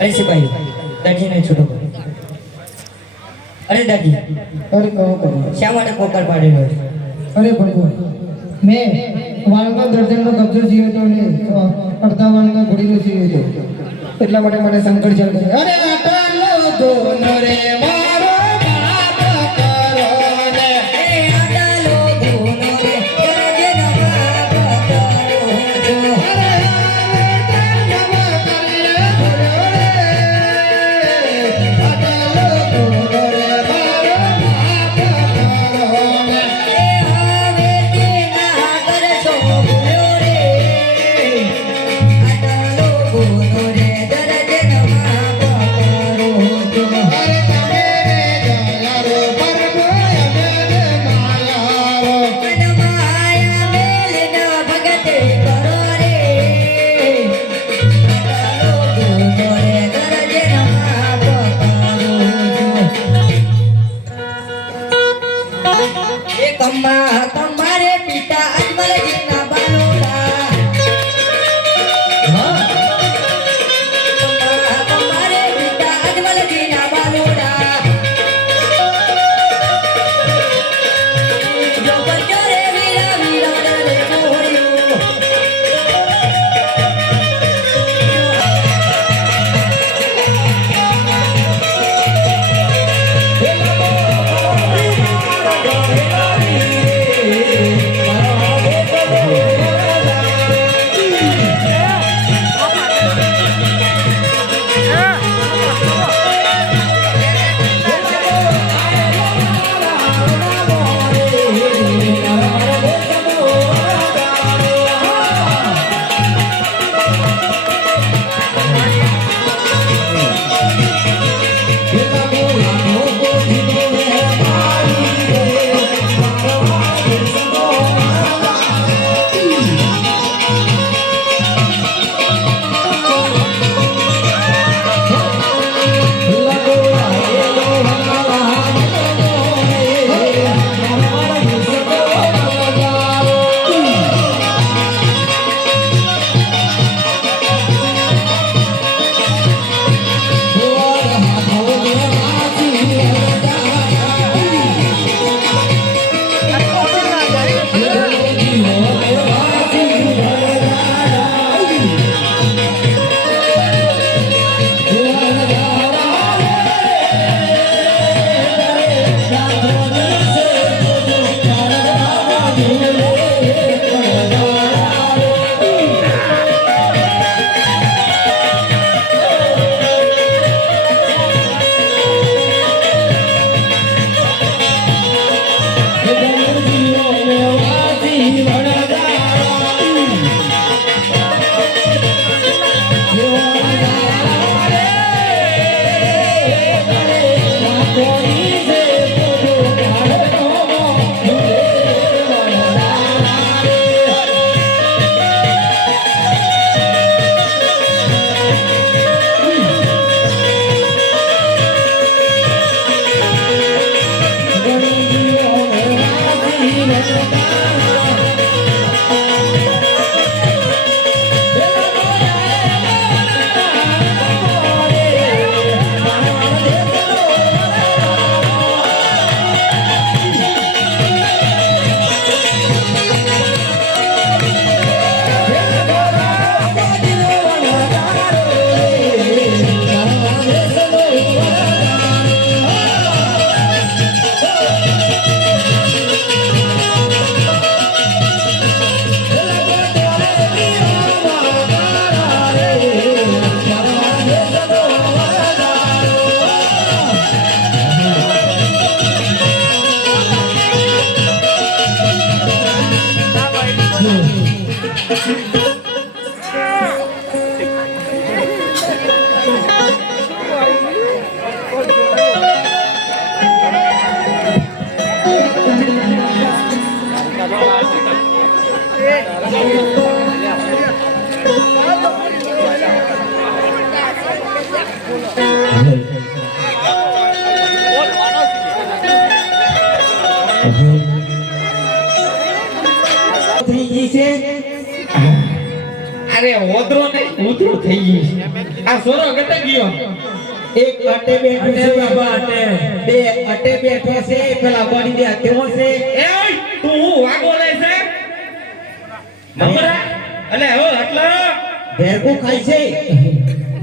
अरे सिपाही दादी ने छूटो करो। अरे दादी अरे कहो करो શા માટે પોકાર પાડી રહ્યો છે? अरे प्रभु मैं વાળનો દર્દનનો કબજો જીવ્યો તો ને અડધા વાળના ઘોડીનો જીવ્યો તો એટલા માટે મને શંકર જલ કહે અરે આટાલો ધોનો રે મારો બાપ કરો ને એ આટાલો ધોનો રે કરજે નવા કરો જો અરે નવા કરી રે ભર્યો રે આટાલો ધોનો રે મારો બાપ કરો ને એ આવે તે ના કરશો ભૂલ્યો રે આટાલો ધોનો રે કરજે નવા કરો જો અરે તમે દયાળો પ્રભુ અમે માયાળો મન માયા મેલના ભગતે કરો રે આટાલો ધોનો રે કરજે નવા કરો જો એ કમ્મારે પિતા અજમલજીના બાલોડા કમ્મારે પિતા અજમલજીના બાલોડા જો બચ્ચો રે વીરા વીરા રે મોર્યો અરે ઓદરો નહીં ઉતરો થઈ ગઈ આ સોરો ગટે ગયો એક અટે બેઠો છે બાબા અટે બે અટે બેઠો છે પેલા બોડી દે તેવો છે એ ઓય તું હું વાગો લે છે મમરા અલે હો આટલા ભેરકો ખાય છે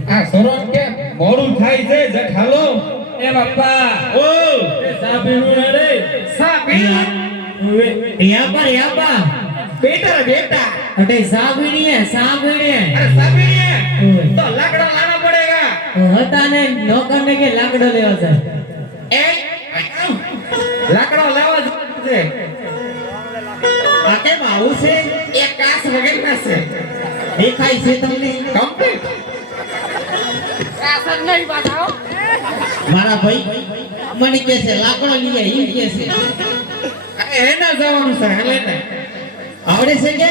આ સોરો કે મોડું થાય છે જખાલો એ બાપા ઓ સા પીણું રે સા પીણું યાપા બેટા બેટા અટે સા પીણી હે સા પીણી અરે સા પીણી તો લાકડા લાના પડેગા હતા ને નોકર ને કે લાકડો લેવો છે એ લાકડો લેવા છે આ કેમ આવું છે એક કાસ વગર ના છે દેખાય છે તમને કમ્પ્લીટ મારા ભાઈ મને કે છે લાકડો લઈ આવી કે છે એના જવાનું છે એટલે ને આવડે છે કે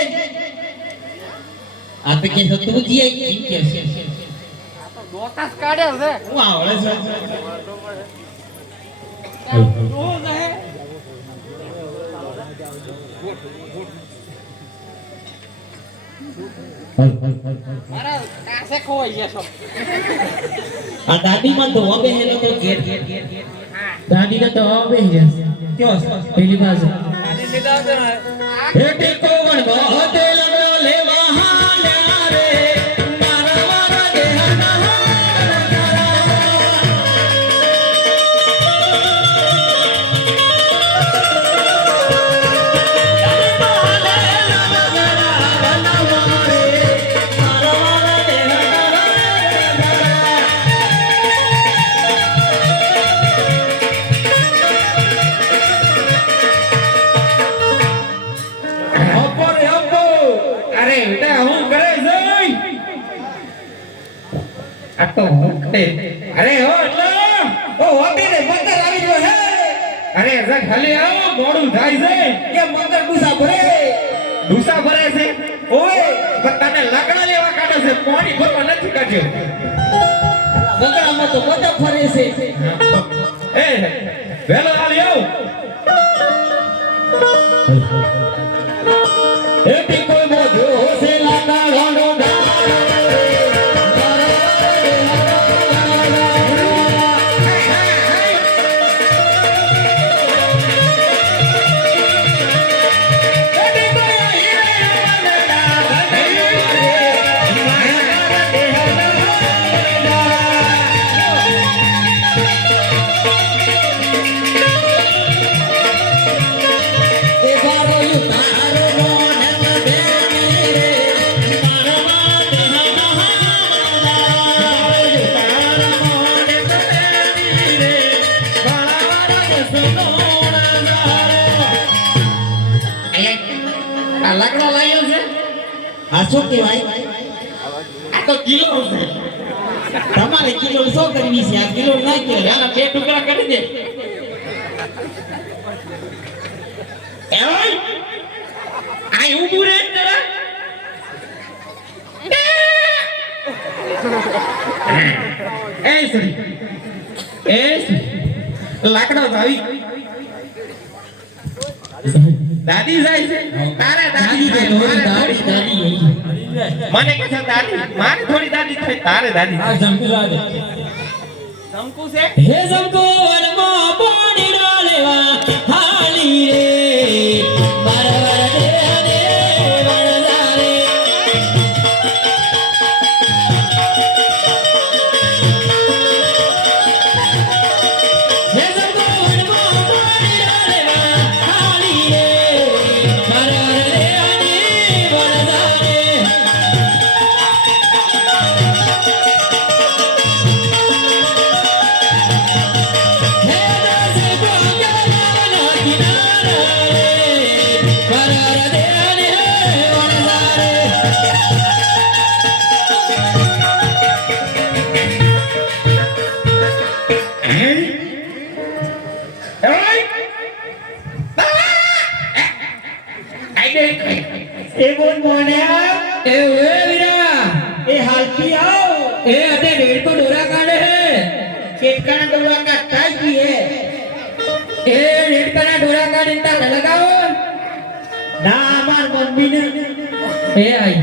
આપે કે તો તું જી આવી કે છે દોતાસ કાઢે છે હું આવડે છે મારા કાસે ખોઈ ગયા છો આ દાદી માં તો હવે હેલો તો ઘેર દાદી ને તો હવે ક્યો પેલી બાજુ એટે કોવણ બહતે લગડો લેવા હાલ્યા રે મારા મારા દેહના અરે બેટા હું કરે જઈ આ તો મુકતે અરે હો એટલે ઓ હોતી ને મગર આવી ગયો હે અરે જા ખાલી આવો મોડું થાય છે કે મગર ડૂસા ભરે છે ઓય તને લાકડા લેવા કાઢે છે પાણી ભરવા નથી કાઢ્યો મગરામાં તો બધા ફરે છે એ વેલો આલી આવ એ ટીકો મોજો છે લાકડાનો લાકડા લાવ્યો છે આ શું કહેવાય આ તો કિલો છે તમારે કિલો શું કરવી છે આ કિલો ના કે આના બે ટુકડા કરી દે એય આ ઊભું રહે જરા એ સરી એ લાકડો ભાવી દાદી જાય છે તારે દાદી થાય મારે દાદી મને કે છે દાદી મારે થોડી દાદી થાય તારે દાદી આ જંકુ લાગે શંકુ છે હે જંકુ વનમાં પાણી ડાલેવા હાલી રે બરબર દે દે વરદારે હે જંકુ વનમાં પાણી ડાલેવા હાલી રે બરબર દે વરદારે એ બોલ મોણ્યા એ ઓએ વીરા એ હાલતી આવ એ અતે डेढ़ को डोरा काटे है केटकाना डोरा का टाइप ही है ए डेढ़ का ना डोरा काटे ता लगाओ ना हमार मम्मी ने ए आई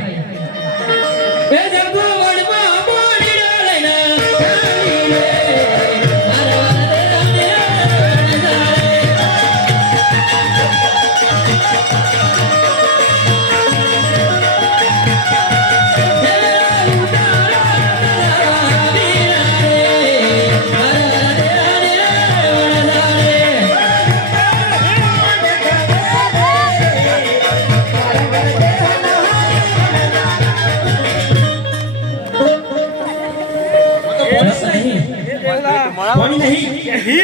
કોની નહીં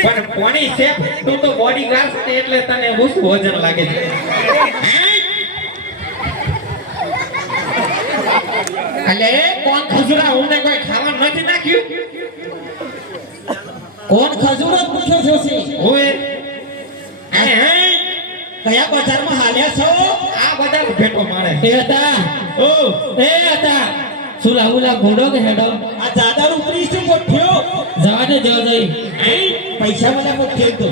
પણ કોની છે તું તો બોડીગાર્ડ છે એટલે તને ઓછું વજન લાગે છે અલે કોણ ખજૂરા ઉને કોઈ ખાવા નથી નાખ્યું કોણ ખજૂરો પૂછ્યો છો છે ઓએ હે કયા બજારમાં હાલ્યા છો આ બધા ભેટો મારે એ હતા ઓ એ હતા શું લાવુલા ઘોડો કે હેડો આ જાદાનું પ્રીસ્ટ મોઠ્યો જવાને જવા જઈ પૈસા મને મોઠ્યો તો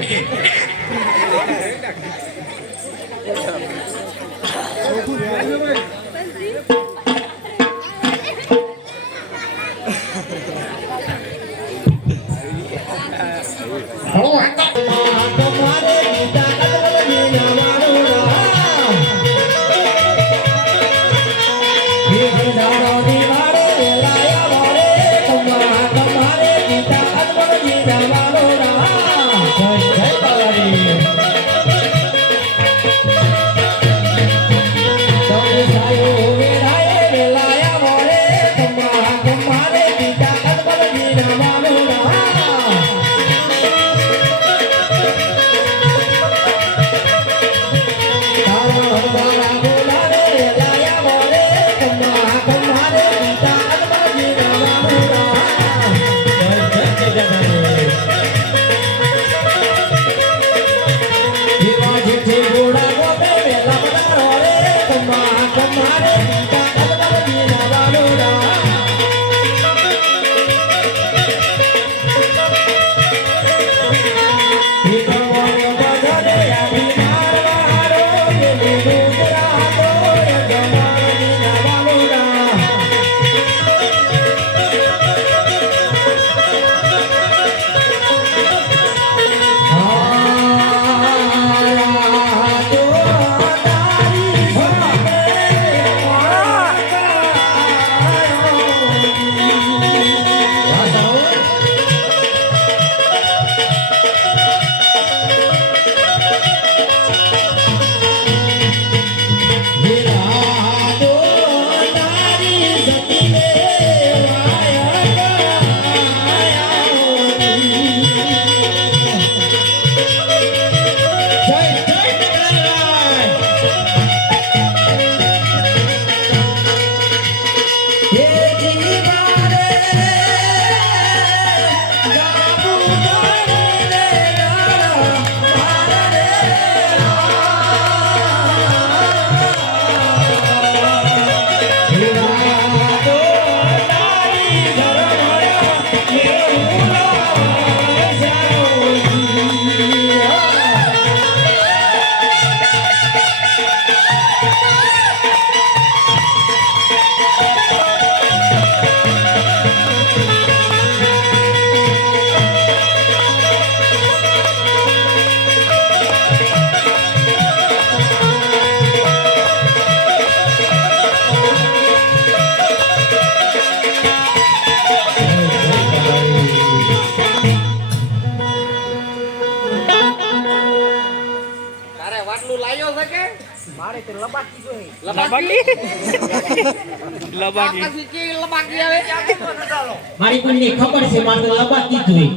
મારી કોઈને ખબર છે મારે તો લબાકી જોઈ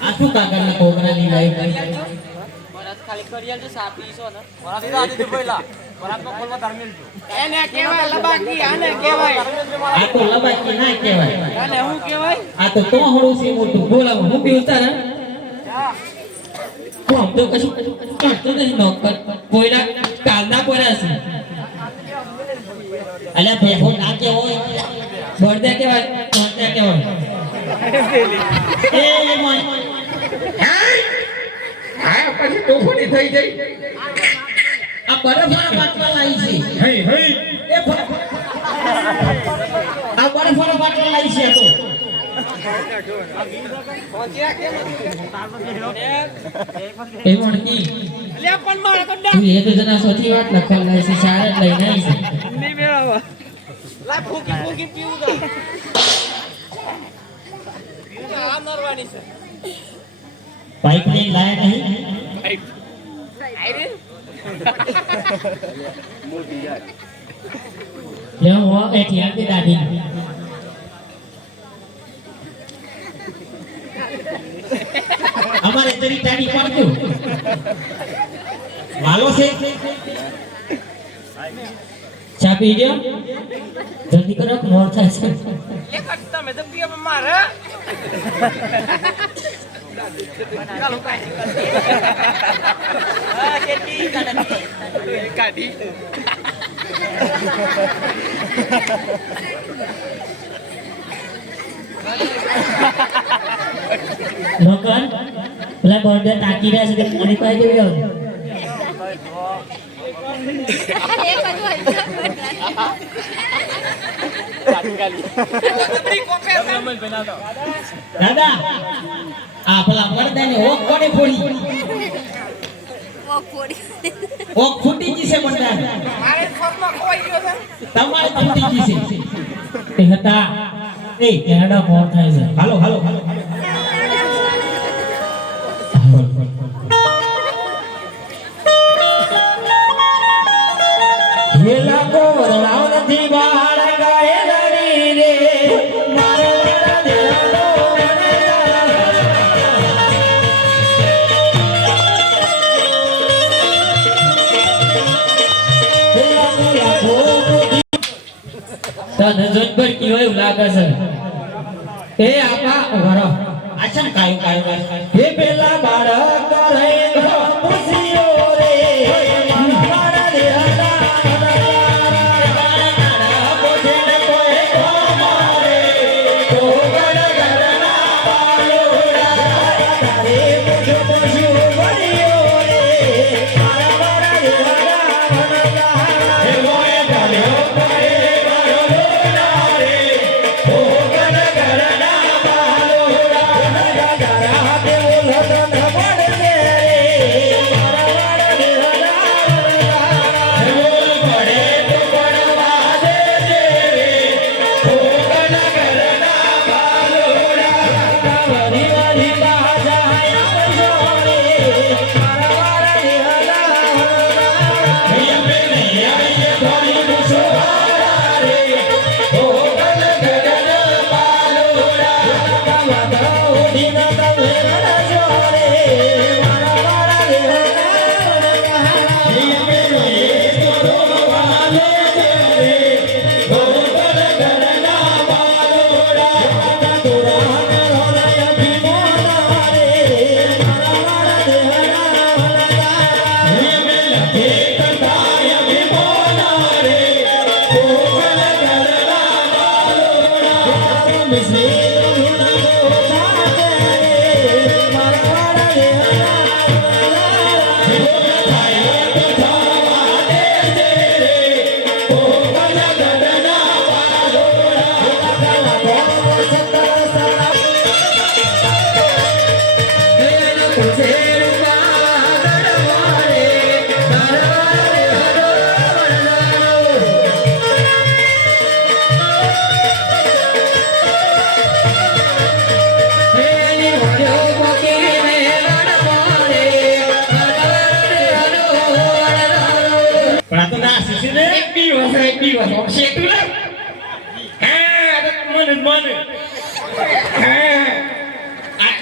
આ શું કાગળના કોગરાની લાઈ ખાલી કરિયલ જો સાપી છો ને વરાતી તો આદી પહેલા વરાતનો ખોલવા ધર્મેલ જો એને કહેવાય લબાકી આને કહેવાય આ તો લબાકી ના કહેવાય આને હું કહેવાય આ તો તોહડું છે મોટું બોલાવો હું બી ઉતારા હું આમ તો કશું કરતો નહીં નોકર કોઈના કાલના કોરા છે અલ્યા ભેગો ના કે હોય બળદે કેવાય બળદે કેવાય એ મોય હા પછી ટોફડી થઈ ગઈ આ બરફના બાટલા લાવી છે હઈ હઈ એ આ બરફના બાટલા લાવી છે તો એ મોણકી લે પણ મારે તો તું એક જણા સોથી વાત લખવા લાવી છે શાળા લઈને આવી છે નહીં મેળાવા લા ફૂકી ફૂકી પીવું તો આ નરવાની છે પાઇપ લઈને લાયા નહીં આઈરે લે હો બેઠી આંટી દાદી તરી તારી પડતું વાલો છે ચા પી ગયો જલ્દી કરો મોર થાય છે એક જ તમે તો પીએ મારે ચાલો કાઢી કાઢી નોકર પેલા બોર્ડે તાકી રહ્યા છે કે પાણી પાઈ દેવી દાદા આ પેલા પડદા ને ઓક કોને ફોડી ઓક ફૂટી જશે પડદા મારે ફોનમાં ખોઈ ગયો છે તમારે ફૂટી જશે તે હતા એ કેનેડા મોર થાય છે હાલો હાલો હાલો વેલા કોરણાવ નથી બાળ ગાય લડી રે મારે મારા દેવાનો તને જોઈબર કયો એવું લાગે છે એ આપા ઉભારો આછા કાયું કાયું હે પેલા બાળક રહે પૂછ્યો રે મારા દેહના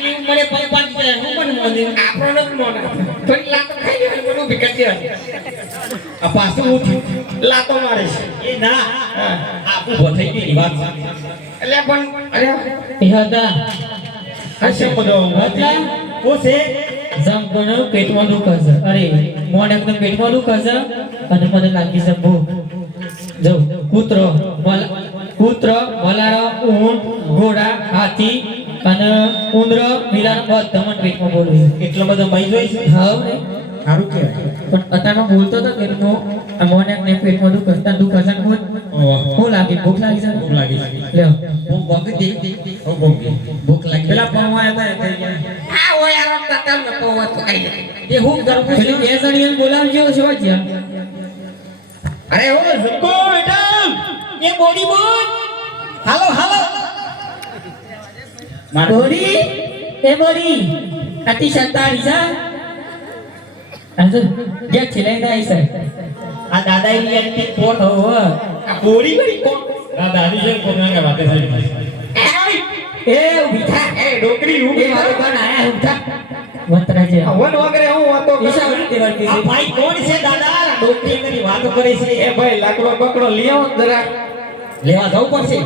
આટલી ઉંમરે પપ્પા હું પણ મોદી આપણો જ મોના થોડી લાતો ખાઈ ગયો મને ઉભી કરી દેવાની આ પાછું ઉઠી લાતો મારે છે એ ના આ ઊભો થઈ ગઈ વાત એટલે પણ અરે એ હતા હશે બધો હતા ઓસે જમકોનો પેટમાં દુખે છે અરે મોઢે એકદમ પેટમાં દુખે છે અને મને લાગી છે ભૂખ જો કૂતરો મલારો ઊંટ ઘોડા હાથી અને ઉંદર મિલાન બધા મન પેટમાં બોલું એટલો બધો મઈ જોઈ છે હા ને સારું કહેવાય પણ અત્યારમાં બોલતો તો કે મોને ને પેટમાં દુખ કરતા દુખ હસન બોલ હું લાગી ભૂખ લાગી છે ભૂખ લાગી લે હું ભોગી દે હું ભોગી ભૂખ લાગી પેલા પવા હતા આ ઓય આરામ કરતા ન પવા તો આઈ એ હું કરું પેલી બે જણીને બોલાવજો શિવાજી અરે ઓ ઝુકો બેટા એ બોડી બોલ હાલો હાલો બોડી એ બોડી અતિ સંતાડી છે આજે જે છેલેના આઈ છે આ દાદા ની એન્ટી કોણ હો આ બોડી બડી કોણ આ દાદી છે કોના વાતે છે એ ઉઠા એ ડોકરી ઉઠે મારો બન આયા ઉઠા વંતરાજે આ વન વગરે હું વાતો કરું? ઈશા વૃત્તિ વર્તી આ છે. ભાઈ કોણ છે દાદા ડોક્ટરી કરી વાતો કરે છે એ ભાઈ લાકડો બકડો લઈ આવો ને જરા. લેવા જવું પડશે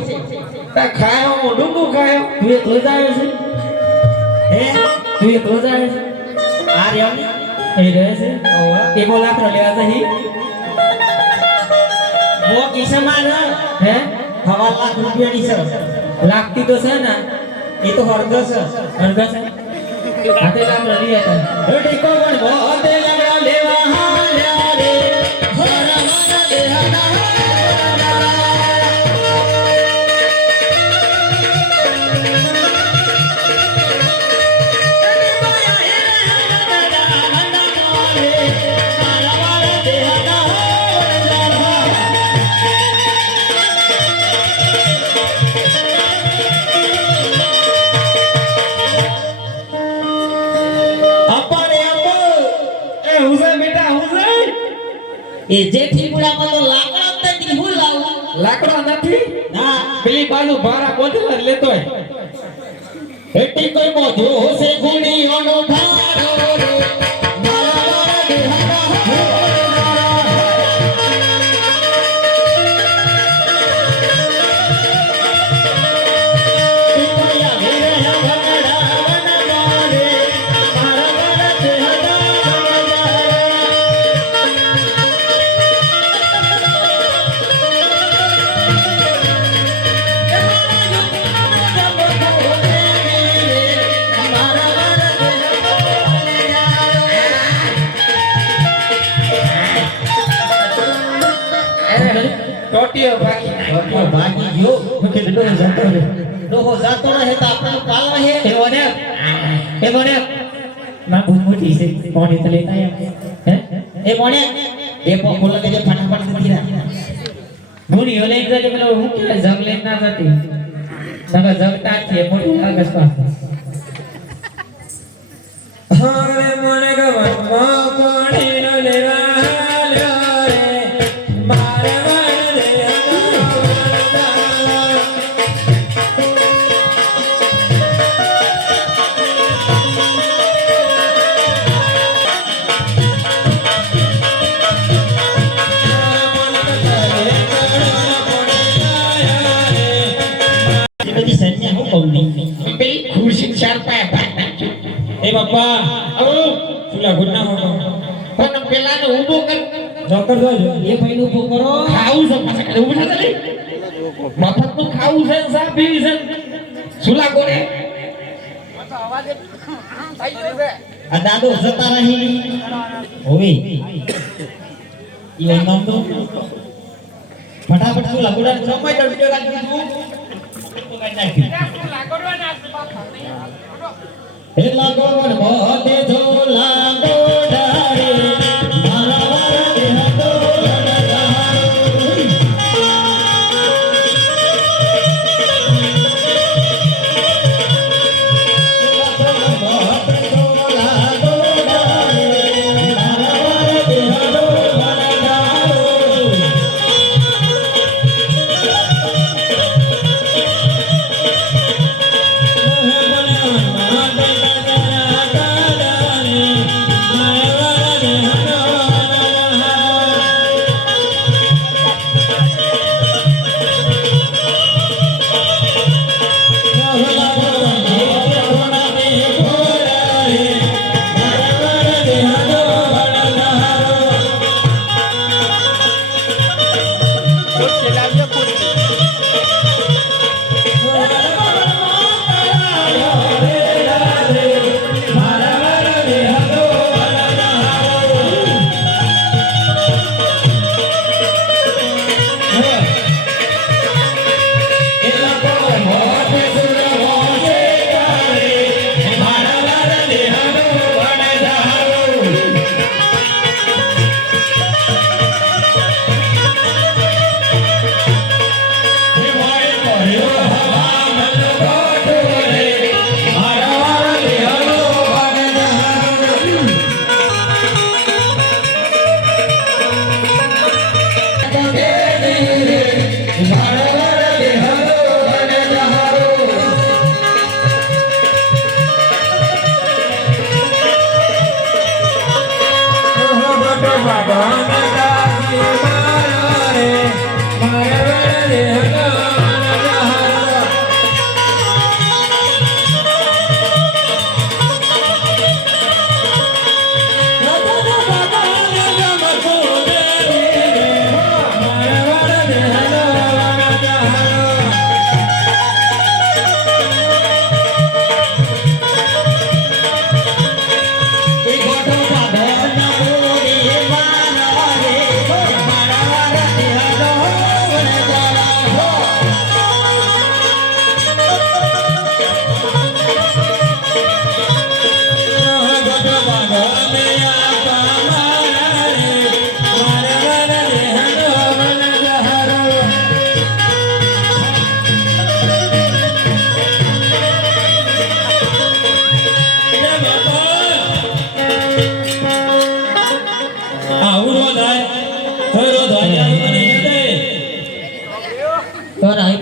તા ખાયો હું ડુંગું ખાયો. તું એકલો જ આવ્યો છે હે તું એકલો જ આવ્યો છે આ રહ્યો ને એ રહે છે એકો લાકડો લેવા જઈ બો કિસ્સામાં ને હે 1.5 લાખ રૂપિયાની છે લાગતી તો છે ને એ તો હળદર છે અડધા છે હાથે લાકડો લઈ હતા ઢીકો પણ બોતે લાગડા લેવા હાલ્યા રે હરા મારા દેહના એ હુસૈન બેટા હુસૈન. એ જેઠી બુડામાં તો લાકડા નથી હું લાવું લાકડો નથી. ના પેલી બાજુ ભારા બોધેલા લેતો હોય. એટી કોઈ મોજો હોશે ગુણી ઓનો ઠારો રે મારા મારા દેહના ટીપણિયા ભીરે ભગડા વનગા રે મારા મારા દેહના ટોટીઓ ભાગી. ભાગી ગયો મુકે બેટો જતો રે ડોહો જાતો રહે તો આપણે પાલવા હે એ મને ના ભૂલ મોટી છે કોની તો લેતા હે એ મોણે એ પોખો લગે જે ફટાફટ નથી રા ભૂની ઓલે જજે પેલો હું કે જગ લઈને ના જતી સંગ જગતા છે મોટી આગસ પાસે હવે મને ગવનમાં પાણી ન લેવા હાલ્યા રે મારે મન દેહના એ બધી સંજ્ઞા હું કહું નહીં પેલી ખુરશી ચાર પાયા ભાગ નાખજો. એ બાપા આવો સુલા ગુના હો પણ પેલાને ઊભો કર. ડોક્ટર જોજો એ ભાઈ નું કરો ખાવું છે પાછા ઊભા થતા નહીં. મફતનું ખાવું છે ને ચા પીવી છે ને. સુલા કોને આ દાદો જતા રહી હોવે ઈ નામ તો ફટાફટ શું લાગોડા સમય તો વિડિયો કાઢી દીધું હે લાગોડ મોતે જો લાગોડા રે મારા વાળા દેહતો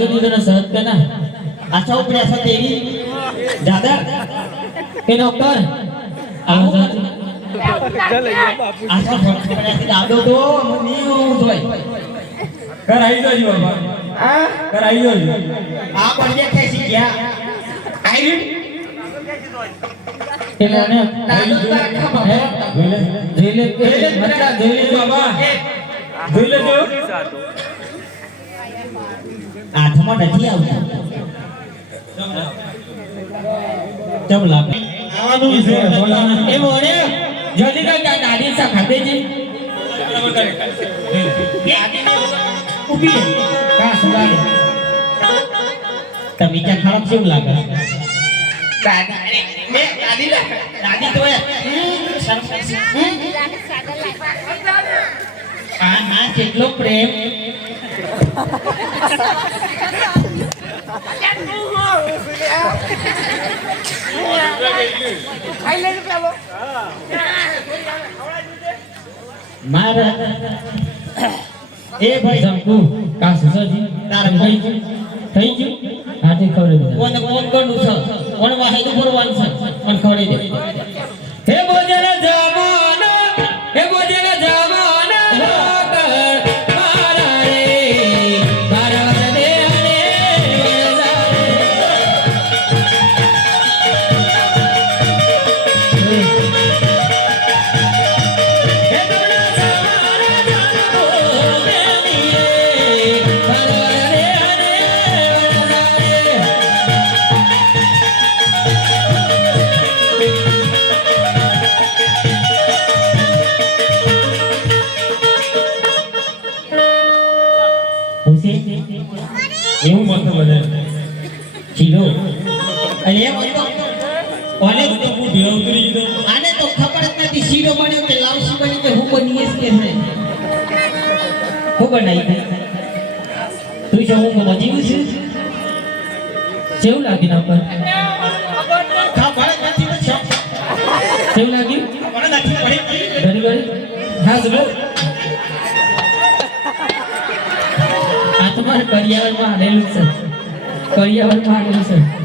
દી તને સહજ કે ના આછા ઉપર આછા તેરી દાદા એનો કર આવો સાચી આછા ફરતી દાદો તો મને જોય કર આવી જજો બાબા આ કર આવી જજો આ પડ્યા કે સી ગયા આઈ એ મને દાદો તાર ખબર જોઈ લે મતલા જોઈ લે બાબા જોઈ લેજો હાથમાં નથી આવતા ચમ લાગે આવવાનું છે બોલાવાનું એ મોરે જલ્દી કર કે દાદી સા ખાતે છે ઊભી કા સુવાડે તમે ચા ખરાબ કેવું લાગે દાદી મે દાદી તો આ ના કેટલો પ્રેમ મારા એ ભાઈ શંકુ કા સુસજી તારા થઈ ગયું થઈ ગયું હાથી ખવડે દે કોને કોણ કોનું છે કોણ વાહિદ પરવાન છે કોણ ખવડી દે હે બોજન જમાનો હે બોજન જમાનો મારા રે મારા દે અને હે તોના જમાના જાનો મેનીએ મારા રે અને એવું મસ્ત બને ચીલો અને એ બોલતો કોને તો હું ભેળ ઉતરી ગયો આને તો ખબર જ નથી શીરો બન્યો કે લાવશી બની કે હું બનીએ છે ને હું બનાવી તું શું હું મજીવું છું કેવું લાગ્યું ના પર ખબર જ નથી તો છે કેવું લાગ્યું ખબર જ નથી પડી ઘડી ઘડી હા સુનો આ તમારે કરિયાવરમાં આવેલું છે કરિયાવરમાં આવેલું છે